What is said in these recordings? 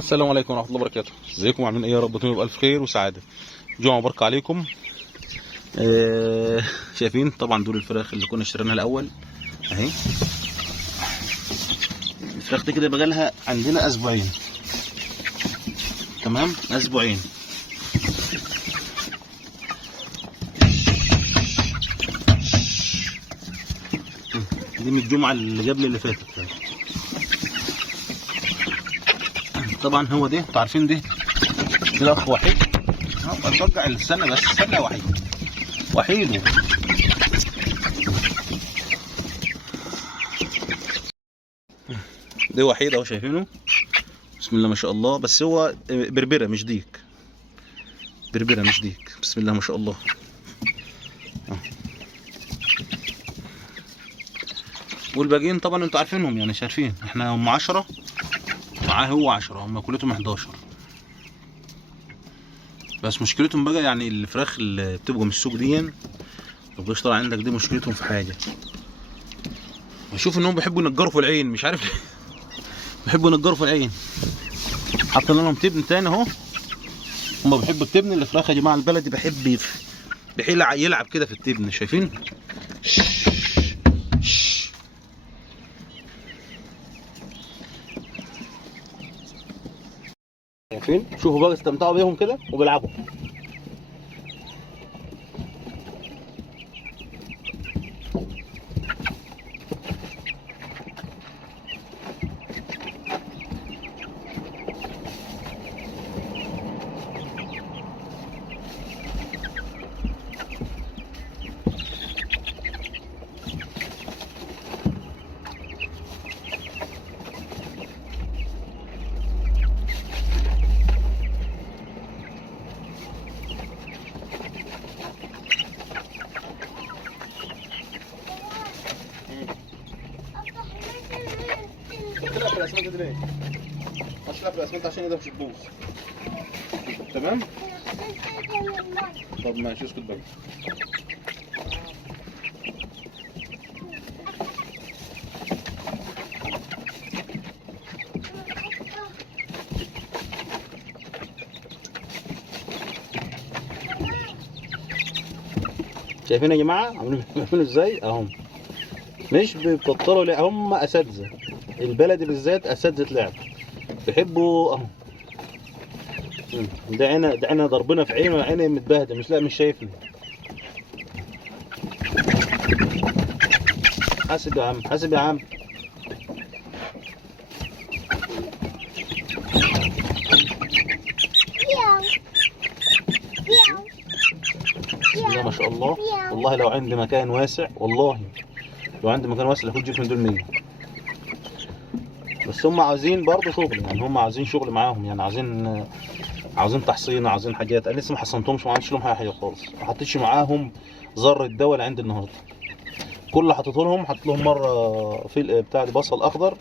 السلام عليكم ورحمة الله وبركاته. ازيكم عاملين ايه؟ يا رب تكونوا بألف خير وسعادة. جمعة مباركة عليكم. شايفين طبعا دول الفراخ اللي كنا اشتريناها الأول اهي. الفراخ دي كده بقى لها عندنا أسبوعين، تمام، أسبوعين. دي من الجمعة اللي قبل اللي فاتت. طبعا هو ده انتوا عارفين ده الاخ وحيد. اتوقع السنه بس سنه وحيد ده وحيد اهو، شايفينه؟ بسم الله ما شاء الله. بس هو بربره مش ديك، بربره مش ديك. بسم الله ما شاء الله. والباقيين طبعا انتوا عارفينهم، يعني شايفين احنا هم 10 معاه، هو 10، هم كلهم 11. بس مشكلتهم بقى يعني الفراخ اللي بتبقى من السوق دي مبقاش طالع عندك، دي مشكلتهم في حاجه. بشوف انهم بيحبوا ينجروا في العين، مش عارف ليه بيحبوا ينجروا في العين. حاطين لهم تبن تاني اهو. هم بيحبوا التبن. الفراخ يا جماعه البلدي بيحب يلعب كده في التبن، شايفين؟ شايفين؟ شوفوا بقى استمتعوا بيهم كده وبيلعبوا. تلعب في الاسمنت دي ليه؟ مش تلعب في الاسمنت عشان ايدك مش تبوظ. تمام؟ طب ماشي، اسكت بقى. شايفين يا جماعه عاملين ازاي اهم؟ مش بيبطلوا لعب، هم اساتذه. البلدي بالذات اساتذه لعب، بيحبوا اهو. ده عينه ضربنا في عينه، عينه متبهدل، مش شايفني. حاسب يا عم، حاسب يا عم. بسم الله ما شاء الله. والله لو عندي مكان واسع، والله لو عندي مكان واسع لكنت جبت من دول 100. بس هم عايزين برضه شغل، يعني هم عايزين شغل معاهم، يعني عاوزين تحصين، عاوزين حاجات. انا لسه ما حصنتهمش، ما عملتش لهم حاجه خالص، ما حطيتش معاهم ذره دواء عندي النهارده. كل اللي حطيت لهم مره في بتاع بصل اخضر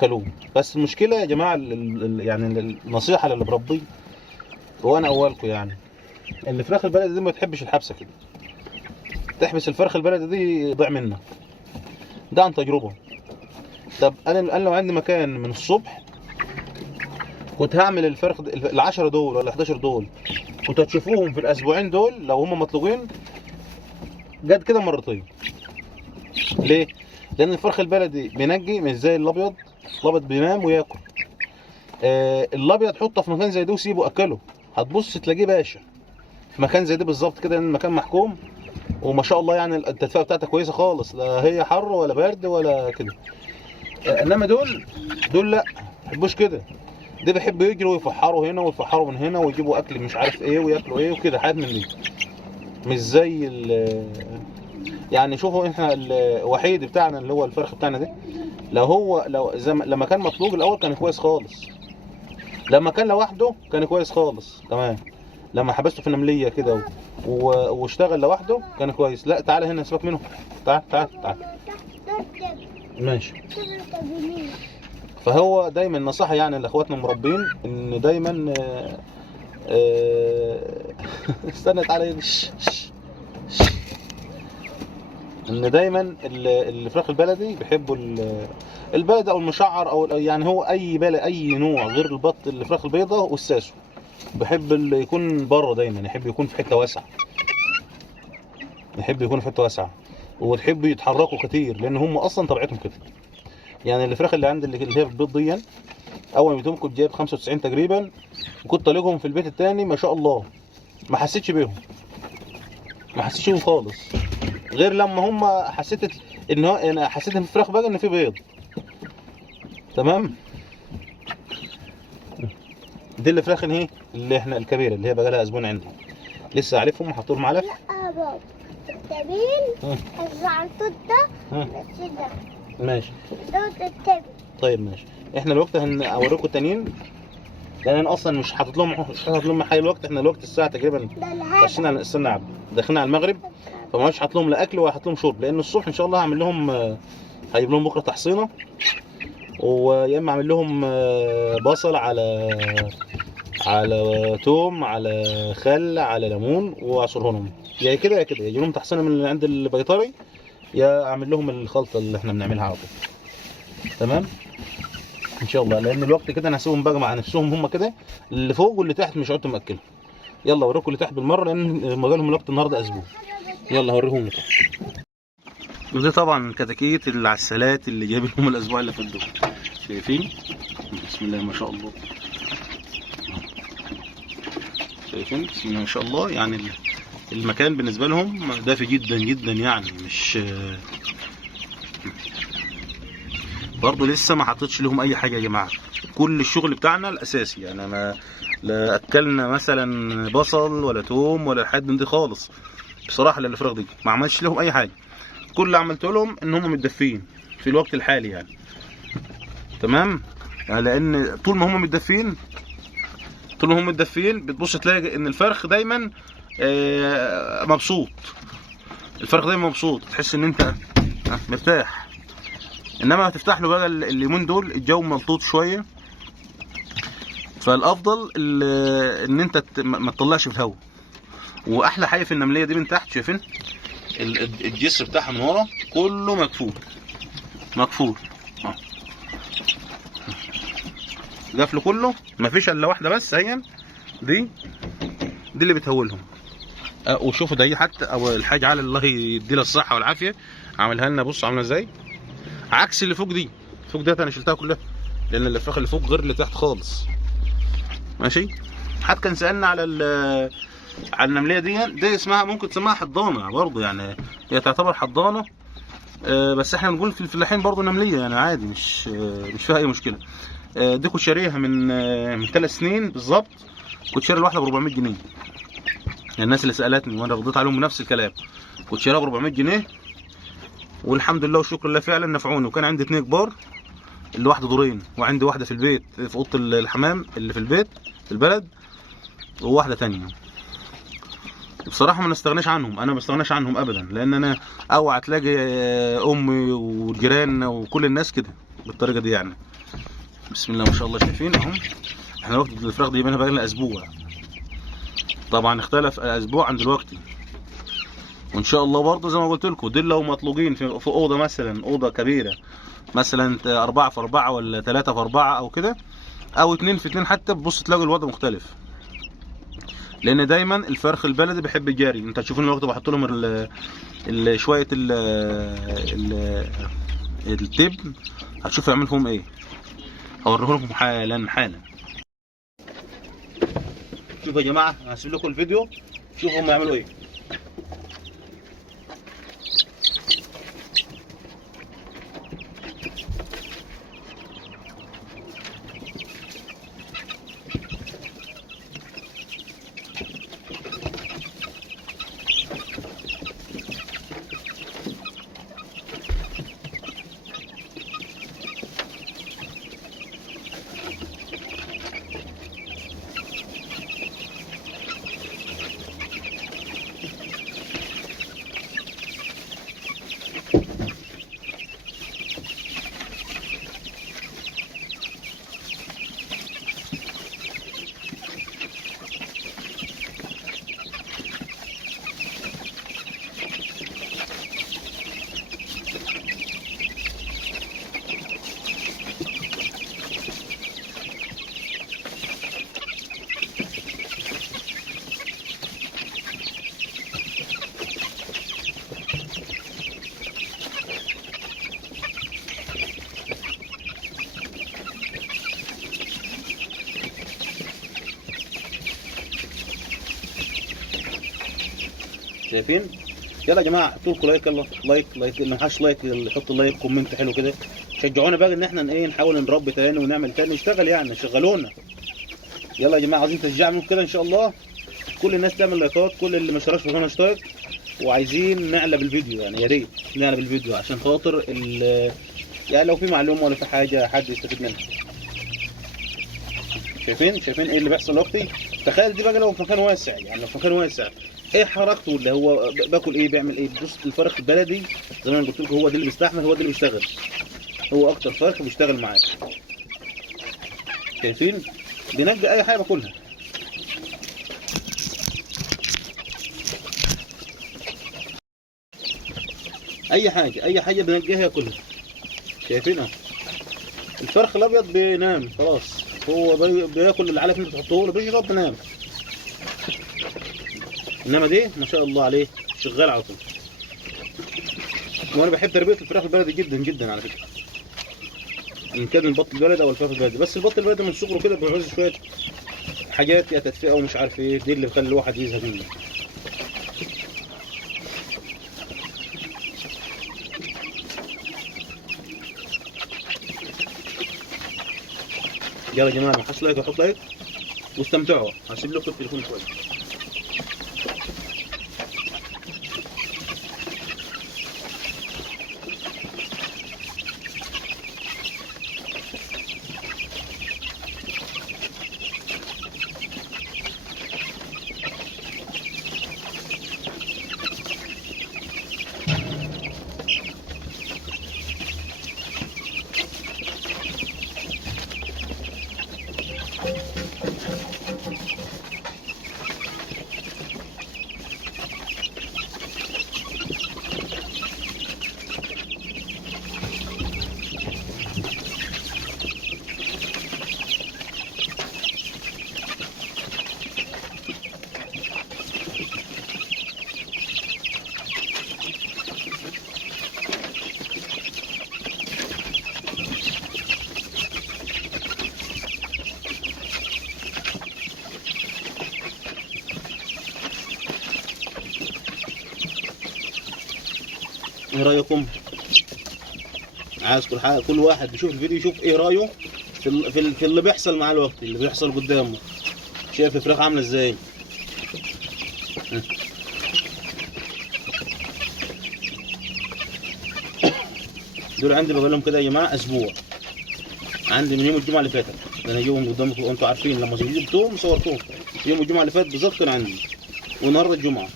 كلوه. بس المشكله يا جماعه يعني النصيحه للي بربيه، وانا اولكم يعني، الفراخ البلدي دي ما تحبش الحبسه كده. تحبس الفرخ البلدي دي يضيع منك، ده عن تجربه. طب انا لو عندي مكان من الصبح كنت هعمل الفرخ ال10 دول ولا 11 دول، كنت هتشوفوهم في الاسبوعين دول لو هم مطلوبين جد كده مرتين. ليه؟ لان الفرخ البلدي بينجي، مش زي الابيض. الابيض بينام وياكل. الابيض حطه في مكان زي ده وسيبه اكله، هتبص تلاقيه باشا في مكان زي ده بالظبط كده، لان المكان محكوم وما شاء الله، يعني التدفئه بتاعتها كويسه خالص، لا هي حر ولا برد ولا كده. انما دول لا، ما بيحبوش كده. ده بيحبوا يجروا ويفحروا هنا ويفحروا من هنا ويجيبوا اكل مش عارف ايه وياكلوا ايه وكده، حاجات من دي. مش زي يعني شوفوا احنا الوحيد بتاعنا اللي هو الفرخ بتاعنا ده، لو لما كان مطلوب الاول كان كويس خالص، لما كان لوحده كان كويس خالص تمام. لما حبسته في نمليه كده واشتغل لوحده كان كويس. لا تعالى هنا، سيبك منه، تعال ماشي. فهو دايما نصيحه يعني لاخواتنا المربين، ان دايما استنى تعالى هنا. ان دايما الفراخ البلدي بيحبوا البلد او المشعر او يعني هو اي نوع غير البط الفراخ البيضاء والساسو. بحب اللي يكون بره دايما، يحب يكون في حته واسعه، يحب يكون في حته واسعه، وتحب يتحركوا كتير لان هم اصلا طبيعتهم كده. يعني الفراخ اللي عندي اللي هي في البيض دي، اول ما جبتهم كنت جايب 95 تقريبا، وكنت طالقهم في البيت التاني ما شاء الله ما حسيتش بيهم، ما حسيتش بيهم خالص، غير لما هم حسيت ان هو انا حسيت ان في الفراخ بقى ان في بيض. تمام. دي الفراخ اللي احنا الكبيره اللي هي بقى لها اسبوعين عندي، لسه عارفهم وحطيتهم معلف. لا بابا التبين الزعتوت ده بس ده ماشي ده التبين. طيب ماشي. احنا الوقت هنوريكم التانيين، لان انا اصلا مش حاطط لهم حي الوقت. احنا الوقت الساعه تقريبا داخلين على داخلين على المغرب، فما مش حاطط لهم لا اكل ولا حاطط لهم شرب، لان الصبح ان شاء الله هعمل لهم هجيب لهم بكره تحصينه، ويا اما اعمل لهم بصل على توم على خل على ليمون واعصرهم لهم، يا كده يا كده، يجي لهم تحصينه من عند البيطري، يا اعمل لهم الخلطه اللي احنا بنعملها على طول. تمام ان شاء الله، لان الوقت كده انا هسيبهم بقى مع نفسهم هم كده، اللي فوق واللي تحت مش هقعد مأكلهم. يلا اوريكم اللي تحت بالمره، لان مجالهم الوقت النهارده اسبوع. يلا هوريهم لكم. ودي طبعا كتاكيت العسالات اللي جايب لهم الاسبوع اللي فات دول، شايفين؟ بسم الله ما شاء الله، شايفين؟ بسم الله ما شاء الله. يعني المكان بالنسبه لهم دافي جدا جدا، يعني مش برضه لسه ما حطيتش لهم اي حاجه يا جماعه. كل الشغل بتاعنا الاساسي، يعني انا لا اكلنا مثلا بصل ولا توم ولا حاجه من دي خالص بصراحه. للفراخ دي ما عملتش لهم اي حاجه، كل اللي عملت لهم ان هم متدفين في الوقت الحالي يعني. تمام. يعني لان طول ما هم متدفين، طول ما هم متدفين بتبص تلاقي ان الفرخ دايما مبسوط، الفرخ دايما مبسوط، تحس ان انت مرتاح. انما هتفتح له بقى اليومين دول الجو ملطوط شويه، فالافضل ان انت ما تطلعش في الهواء. واحلى حاجه في النمليه دي من تحت، شايفين الجسر بتاعها من ورا كله مكفول مكفول، قفله كله، مفيش الا واحده بس هي دي اللي بتهولهم. وشوفوا ده حتى او الحاج علي الله يديله الصحه والعافيه عملها لنا، بص عامله ازاي، عكس اللي فوق دي. فوق ديت انا شلتها كلها، لان الفراخ اللي فوق غير اللي تحت خالص. ماشي. حد كان سالنا على النمليه دي اسمها، ممكن تسميها حضانه برضه، يعني هي تعتبر حضانه، بس احنا بنقول في الفلاحين برضه نمليه، يعني عادي، مش فيها اي مشكله. دي كنت شاريها من 3 سنين بالظبط، كنت شاري الواحده ب 400 جنيه. الناس اللي سالتني وانا رديت عليهم بنفس الكلام، كنت شاريها ب 400 جنيه، والحمد لله والشكر لله فعلا نفعوني. وكان عندي 2 كبار، اللي واحده دورين، وعندي واحده في البيت في اوضه الحمام اللي في البيت في البلد، وواحده تانية. بصراحه ما نستغناش عنهم، انا ما بستغناش عنهم ابدا، لان انا اوعى تلاقي امي والجيران وكل الناس كده بالطريقه دي يعني. بسم الله ما شاء الله. شايفين اهم، احنا وقت الفراخ دي بقى لنا اسبوع، طبعا اختلف اسبوع عن دلوقتي. وان شاء الله برضه زي ما قلت لكم، دول لو مطلوقين في اوضه مثلا، اوضه كبيره مثلا 4 في 4 ولا 3 في 4 او كده، او 2 في 2 حتى، بتبص تلاقي الوضع مختلف. لان دايما الفرخ البلدي بيحب الجري. انت هتشوفون الوقت بحط لهم شويه التبن، هتشوفوا يعمل فيهم ايه، هوريه لكم حالا حالا. شوفوا يا جماعه، هسيب لكم الفيديو، شوفوا هم يعملوا ايه. شايفين؟ يلا يا جماعه حطوا لكم لايك، يلا لايك اللي محاش لايك يحط لايك، كومنت حلو كده، شجعونا بقى ان احنا ايه نحاول نربي تاني ونعمل تاني، نشتغل يعني، شغلونا. يلا يا جماعه عايزين تشجيع منكم كده ان شاء الله، كل الناس تعمل لايكات، كل اللي ما اشتركش في القناه اشترك، وعايزين نعلى بالفيديو يعني، يا ريت نعلى بالفيديو عشان خاطر يعني لو في معلومه ولا في حاجه حد يستفيد منها. شايفين ايه اللي بيحصل دلوقتي؟ تخيل دي بقى لو في مكان واسع، يعني لو في مكان واسع ايه حركته، اللي هو باكل ايه بيعمل ايه. بص الفرخ البلدي زي ما انا قلت لكم، هو ده اللي بيستحمل، هو ده اللي بيشتغل، هو اكتر فرخ بيشتغل معاك. شايفين بينجي اي حاجه باكلها. اي حاجه بينجيها ياكلها. شايفين اهو الفرخ الابيض بينام خلاص، هو بياكل العلف اللي بتحطه له، بيشرب بينام. انما دي ما شاء الله عليه شغال على طول. وانا بحب تربيه الفراخ البلدي جدا جدا على فكره، ان كان البط البلدي او الفراخ البلدي. بس البط البلدي من صغره كده بيعوز شويه حاجات يا تدفئه ومش عارف ايه، دي اللي بتخلي الواحد يزهق منه. يلا يا جماعه ما حدش لايك وحط لايك واستمتعوا. هسيب لكم التليفون شويه. ايه رايكم؟ عايز كل واحد بيشوف الفيديو يشوف ايه رايه في اللي بيحصل معاه الوقت، اللي بيحصل قدامه. شايف الفراخ عامله ازاي؟ دول عندي بقول كده يا جماعه اسبوع، عندي من يوم الجمعه اللي فاتت. انا جايبهم قدامكم وانتم عارفين، لما جبتهم صورتهم يوم الجمعه اللي فاتت بالظبط كان عندي، والنهارده الجمعه.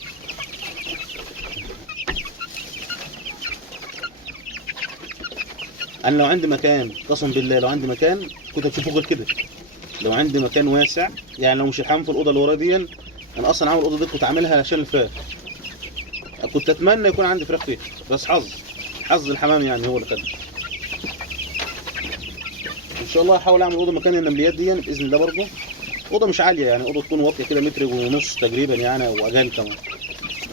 انا لو عندي مكان قسم بالله، لو عندي مكان كنت هتشوفوه غير كده. لو عندي مكان واسع، يعني لو مش الحمام في الاوضه اللي ورا دي، انا اصلا عامل الاوضه دي كنت عاملها عشان الفراخ، كنت اتمنى يكون عندي فراخ فيها، بس حظ الحمام يعني هو اللي خدها. ان شاء الله هحاول اعمل اوضه مكان النمليات دي باذن الله. برضه اوضه مش عاليه، يعني اوضه تكون واطيه كده متر ونص تقريبا يعني، او اقل كمان،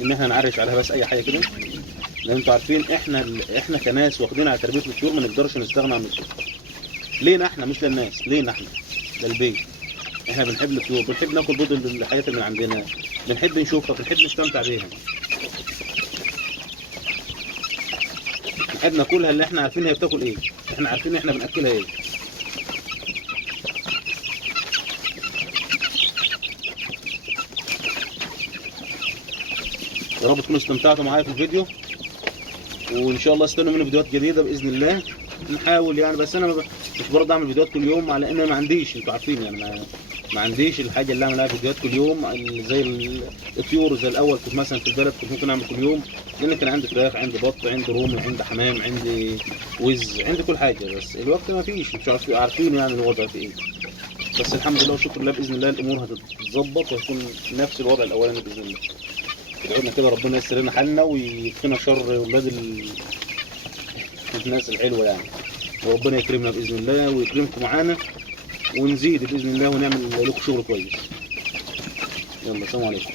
ان احنا نعرش عليها بس اي حاجه كده. لان انتوا عارفين احنا كناس واخدين على تربيه الطيور، ما نقدرش نستغنى عن الطيور. لينا احنا مش للناس، لينا احنا للبيت. احنا بنحب الطيور، بنحب ناكل بيض الحاجات اللي عندنا، بنحب نشوفها، بنحب نستمتع بيها، بنحب ناكلها. اللي احنا عارفين هي بتاكل ايه، احنا عارفين احنا بناكلها ايه. يا رب تكونوا استمتعتوا معايا في الفيديو، وان شاء الله استنوا مني فيديوهات جديده باذن الله. نحاول يعني، بس انا مش برضه اعمل فيديوهات كل يوم، على ان ما عنديش، انتوا عارفين يعني ما عنديش الحاجه اللي اعمل لها فيديوهات كل يوم زي الطيور. زي الاول كنت مثلا في البلد كنت ممكن اعمل كل يوم، لان كان عندي فراخ، عندي بط، عندي رومي، عندي حمام، عندي وز، عندي كل حاجه. بس الوقت ما فيش، مش عارفين يعني الوضع في ايه. بس الحمد لله وشكر الله، باذن الله الامور هتتظبط وهتكون نفس الوضع الاولاني باذن الله. ادعونا كده ربنا ييسر لنا حالنا ويكفينا شر ولاد الناس الحلوه يعني، وربنا يكرمنا باذن الله ويكرمكم معانا، ونزيد باذن الله ونعمل لكم شغل كويس. يلا سلام عليكم.